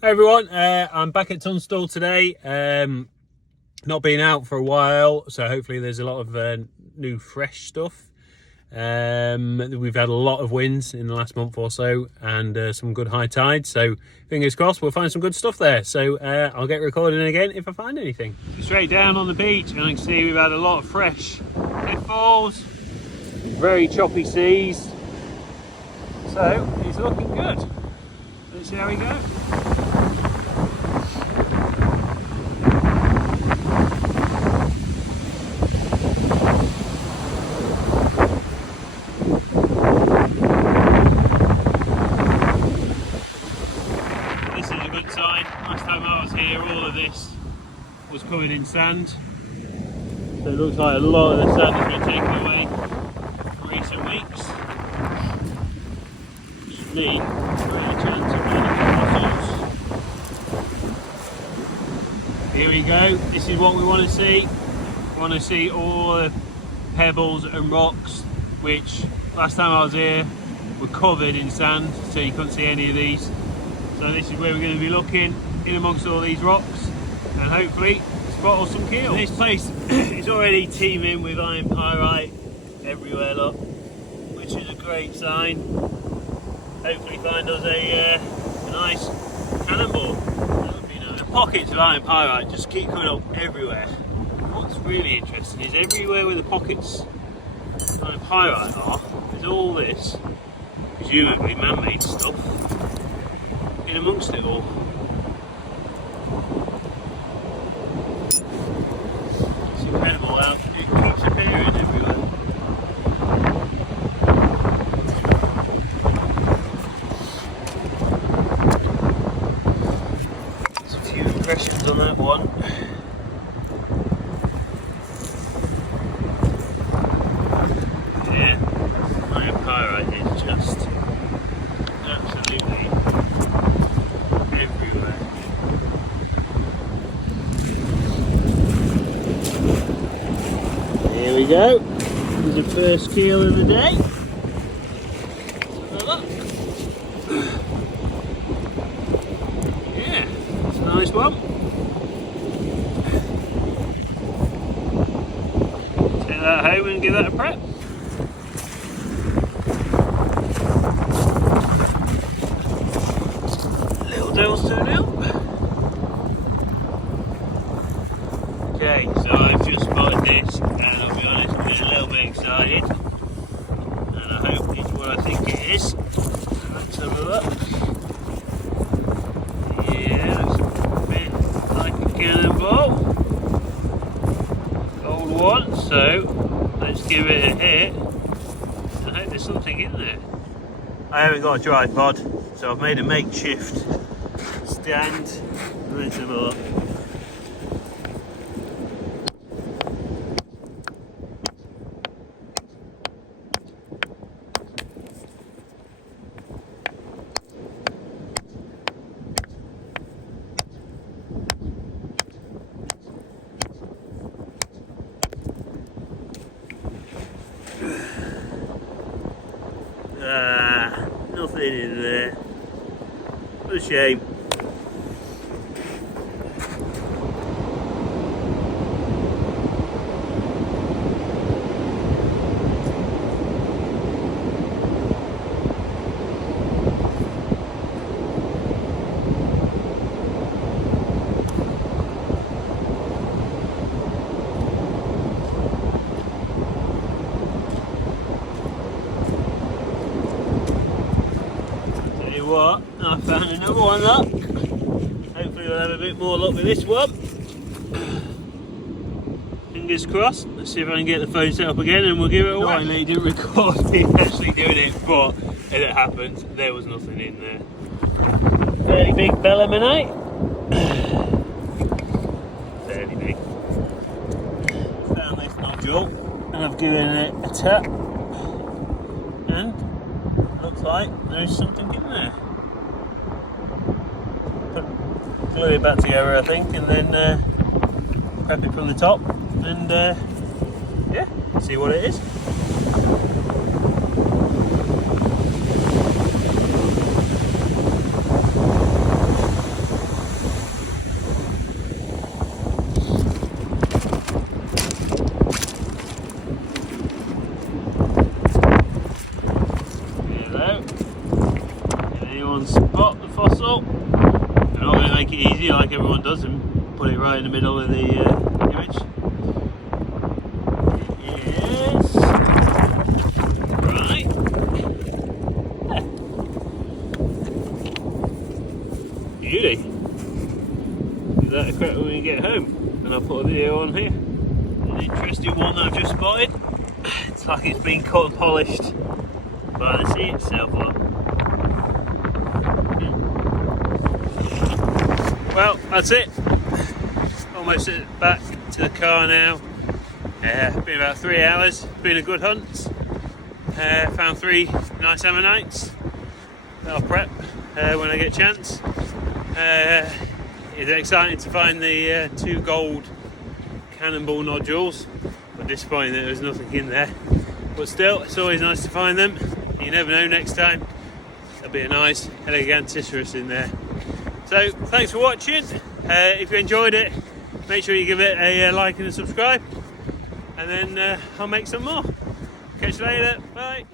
Hey everyone, I'm back at Tunstall today. Not been out for a while, so hopefully there's a lot of new fresh stuff. We've had a lot of winds in the last month or so and some good high tides, so fingers crossed we'll find some good stuff there. So I'll get recording again if I find anything. Straight down on the beach, and I can see we've had a lot of fresh cliff falls, very choppy seas, so it's looking good. Let's see how we go. This was covered in sand, so it looks like a lot of the sand has been taken away in recent weeks, which means great chance of finding fossils. Here we go, this is what we want to see. We want to see all the pebbles and rocks, which last time I was here were covered in sand, so you couldn't see any of these. So this is where we're going to be looking, in amongst all these rocks, and hopefully spot us some keels. This place is already teeming with iron pyrite everywhere, look, which is a great sign. Hopefully find us a nice cannonball. That would be nice. The pockets of iron pyrite just keep coming up everywhere. What's really interesting is everywhere where the pockets of iron pyrite are, there's all this, presumably man-made stuff, in amongst it all. It's incredible how it keeps appearing everywhere. There's a few impressions on that one. Yeah, iron pyrite is just absolutely everywhere. Here we go. There's the first keel of the day. Let's have a look. Yeah, it's a nice one. Take that home and give that a prep. Little Dales to nil. Okay, so I've just spotted this, and I'll be honest, I'm getting a little bit excited, and I hope it's what I think it is. Let's have a look. Yeah, looks a bit like a cannonball. Old one, so let's give it a hit. I hope there's something in there. I haven't got a tripod, so I've made a makeshift stand. Let's have a look. Nothing in there. What a shame. What? I found another one, look. Hopefully we'll have a bit more luck with this one. Fingers crossed. Let's see if I can get the phone set up again and we'll give it a whack. I didn't record me actually doing it, but if it happened, there was nothing in there. Fairly big belemnite. Fairly big. Found this nodule and I've given it a tap. And looks like there is something in there. Glue it back together, I think, and then prep it from the top, and yeah, see what it is. trying to make it easy like everyone does and put it right in the middle of the image. Yes. Right. Beauty. Give that a crack when we get home, and I'll put a video on here. An interesting one that I've just spotted. It's like it's been cut and polished by the sea itself. Look. Well, that's it. Almost back to the car now. Been about 3 hours. Been a good hunt. Found 3 nice ammonites. I'll prep when I get a chance. It's exciting to find the 2 gold Cannonball nodules. I'm disappointed that there was nothing in there. But still, it's always nice to find them. You never know, next time there'll be a nice Elegantisaurus in there. So, thanks for watching. If you enjoyed it, make sure you give it a like and a subscribe. And then I'll make some more. Catch you later. Bye.